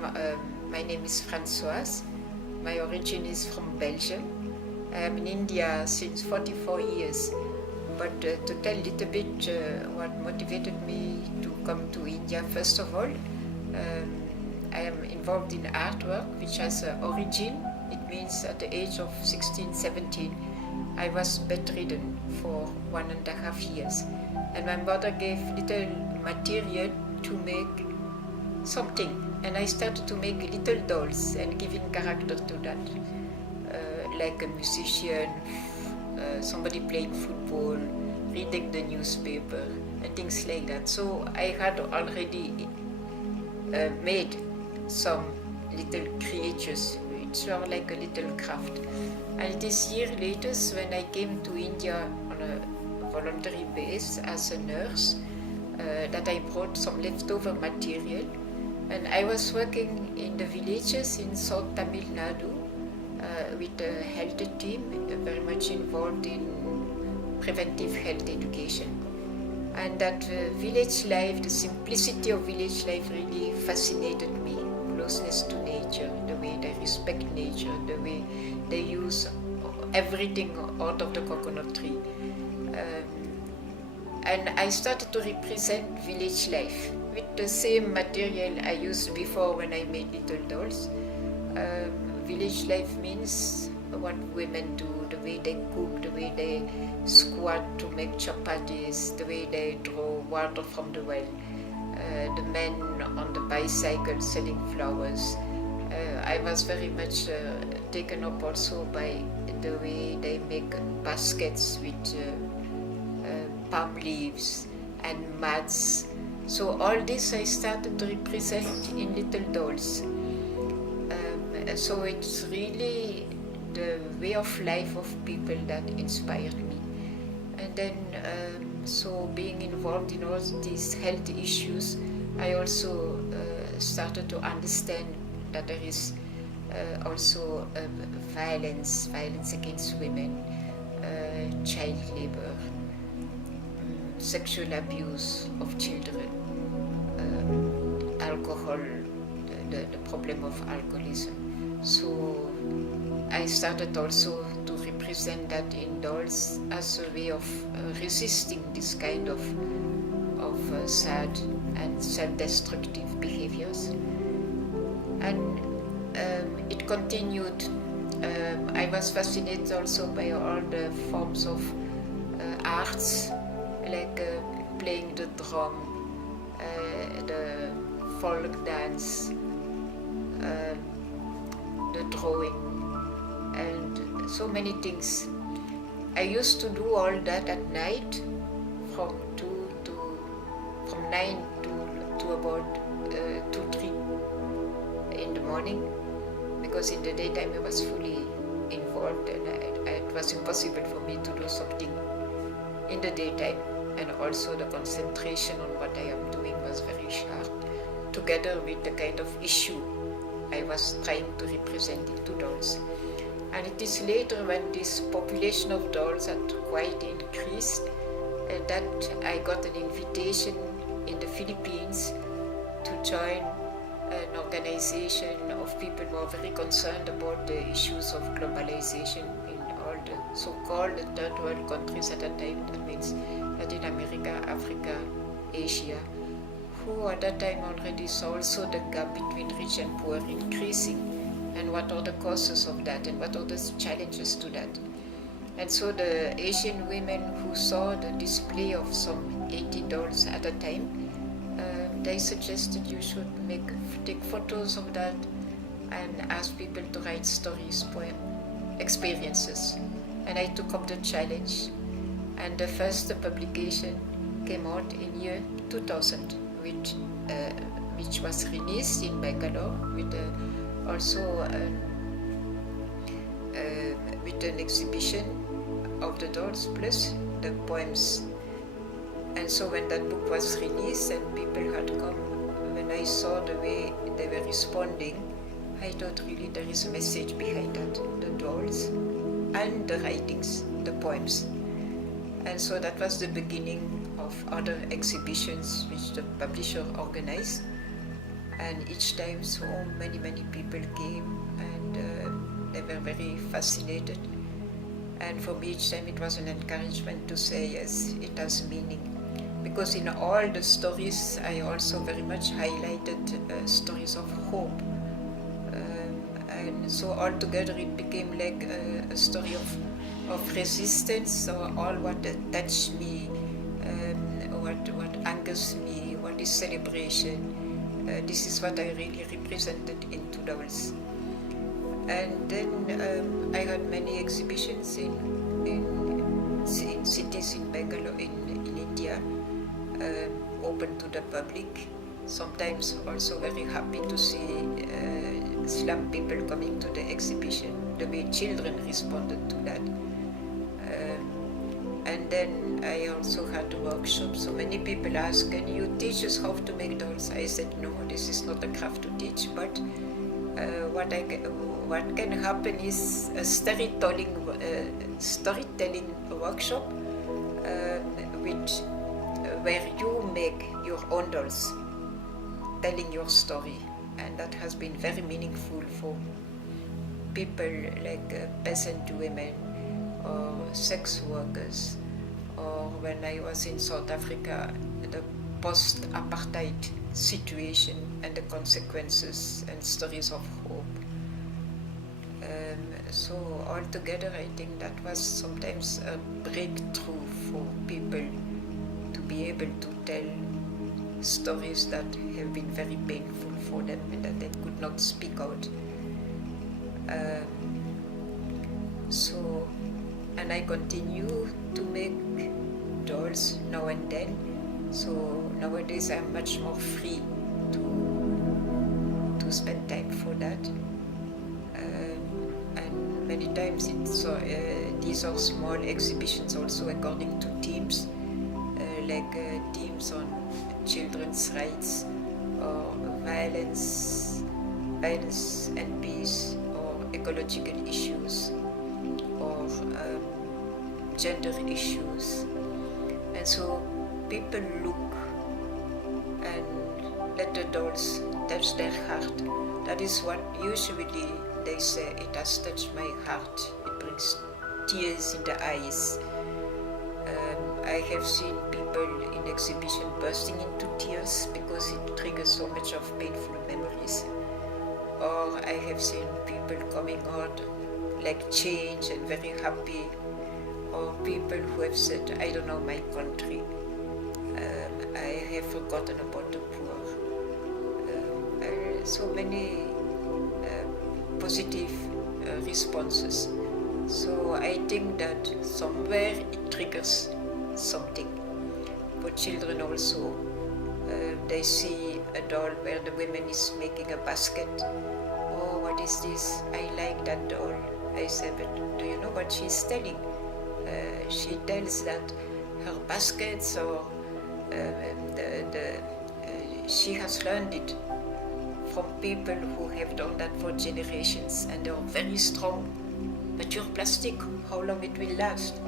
My name is Françoise. My origin is from Belgium. I am in India since 44 years. But to tell a little bit what motivated me to come to India, first of all, I am involved in artwork, which has an origin. It means at the age of 16, 17, I was bedridden for 1.5 years. And my mother gave little material to make something. And I started to make little dolls and giving character to that. Like a musician, somebody playing football, reading the newspaper, and things like that. So I had already made some little creatures, which were like a little craft. And it is years later when I came to India on a voluntary base as a nurse that I brought some leftover material. And I was working in the villages in South Tamil Nadu with a health team, very much involved in preventive health education. And that village life, the simplicity of village life really fascinated me. Closeness to nature, the way they respect nature, the way they use everything out of the coconut tree. And I started to represent village life with the same material I used before when I made little dolls. Village life means what women do, the way they cook, the way they squat to make chapatis, the way they draw water from the well, the men on the bicycle selling flowers. I was very much taken up also by the way they make baskets with palm leaves and mats. So all this I started to represent in little dolls. So it's really the way of life of people that inspired me. And then, so being involved in all these health issues, I also started to understand that there is also violence against women, child labor, sexual abuse of children, alcohol, the problem of alcoholism. So I started also to represent that in dolls as a way of resisting this kind of sad and self-destructive behaviors. And it continued. I was fascinated also by all the forms of arts, like playing the drum, the folk dance, the drawing, and so many things. I used to do all that at night, from 9 to about 2-3 in the morning, because in the daytime I was fully involved, and it was impossible for me to do something in the daytime. And also the concentration on what I am doing was very sharp, together with the kind of issue I was trying to represent in two dolls. And it is later, when this population of dolls had quite increased, that I got an invitation in the Philippines to join an organization of people who are very concerned about the issues of globalization in all the so-called third world countries at that time. That means Latin America, Africa, Asia, who at that time already saw also the gap between rich and poor increasing, and what are the causes of that, and what are the challenges to that. And so the Asian women who saw the display of some 80 dolls at a time, they suggested you should take photos of that and ask people to write stories, poems, experiences. And I took up the challenge, and the first publication came out in year 2000, which was released in Bangalore with also with an exhibition of the dolls plus the poems. And so when that book was released and people had come, when I saw the way they were responding, I thought really there is a message behind that, the dolls and the writings, the poems. And so that was the beginning of other exhibitions which the publisher organized. And each time so many people came, and they were very fascinated. And for me each time it was an encouragement to say yes, it has meaning. Because in all the stories I also very much highlighted stories of hope. And so altogether it became like a story of resistance. So all what touched me, what angers me, what is celebration, this is what I really represented in Two Dolls. And then I had many exhibitions in cities in Bangalore, in India, open to the public. Sometimes also very happy to see slum people coming to the exhibition, the way children responded to that. And then I also had workshops. So many people ask, can you teach us how to make dolls? I said, no, this is not a craft to teach, but what can happen is a storytelling workshop where you make your own dolls, telling your story, and that has been very meaningful for people like peasant women or sex workers, or when I was in South Africa, the post-apartheid situation and the consequences and stories of hope. So altogether I think that was sometimes a breakthrough for people to be able to tell stories that have been very painful for them and that they could not speak out. And I continue to make dolls now and then. So nowadays I'm much more free to spend time for that. And many times these are small exhibitions also according to themes, like themes on children's rights, or violence and peace, or ecological issues, or gender issues. And so people look and let the dolls touch their heart. That is what usually they say, it has touched my heart. It brings tears in the eyes. I have seen people in exhibition bursting into tears because it triggers so much of painful memories. Or I have seen people coming out like changed and very happy. Or people who have said, I don't know my country. I have forgotten about the poor. So many positive responses. So I think that somewhere it triggers something. For children also, they see a doll where the woman is making a basket. Oh, what is this? I like that doll. I said, but do you know what she's telling? She tells that her baskets, or she has learned it from people who have done that for generations, and they are very strong. But your plastic, how long it will last?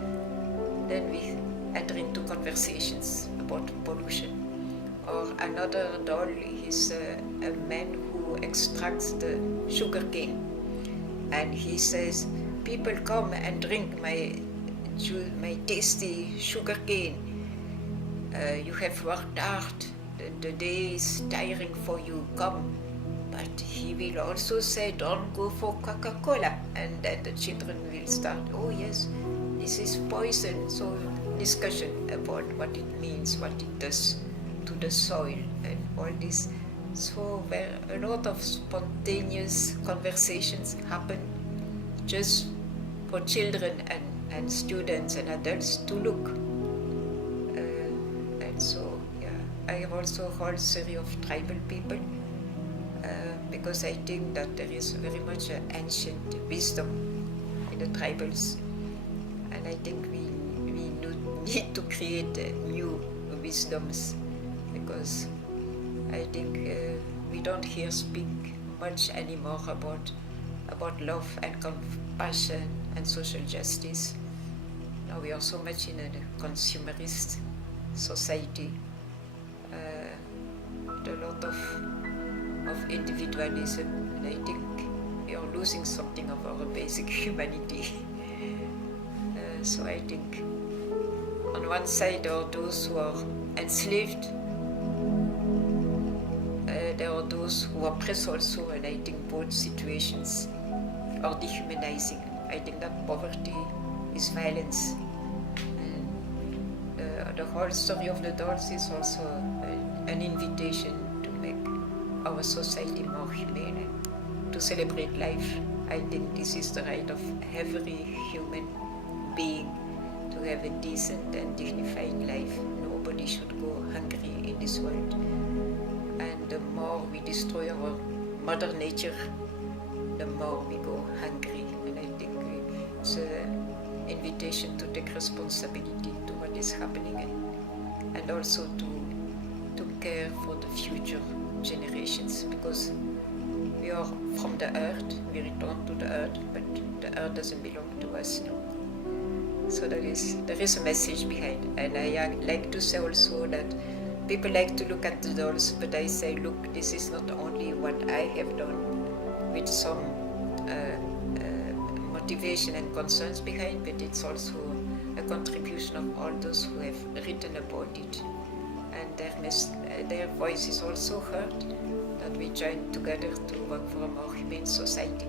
Then we enter into conversations about pollution. Or another doll is a man who extracts the sugar cane, and he says, people come and drink my tasty sugar cane. You have worked hard, the day is tiring for you, come. But he will also say, don't go for Coca-Cola. And then the children will start, oh yes, this is poison. So discussion about what it means, what it does to the soil and all this. So a lot of spontaneous conversations happen just for children and students and adults to look. And so, yeah, I have also a whole series of tribal people, because I think that there is very much an ancient wisdom in the tribals, and I think we need to create new wisdoms, because I think we don't hear speak much anymore about love and compassion and social justice. Now we are so much in a consumerist society. A lot of of individualism, and I think we are losing something of our basic humanity. So I think on one side there are those who are enslaved, there are those who oppress also, and I think both situations are dehumanizing. I think that poverty is violence. And the whole story of the dolls is also an invitation to make our society more humane, to celebrate life. I think this is the right of every human being to have a decent and dignified life. Nobody should go hungry in this world. And the more we destroy our mother nature, the more we go hungry. And I think it's an invitation to take responsibility to what is happening, and also to care for the future generations, because we are from the earth, we return to the earth, but the earth doesn't belong to us now. So there is a message behind. And I like to say also that people like to look at the dolls, but I say, look, this is not only what I have done with some motivation and concerns behind, but it's also a contribution of all those who have written about it. And their voice is also heard, that we join together to work for a more humane society.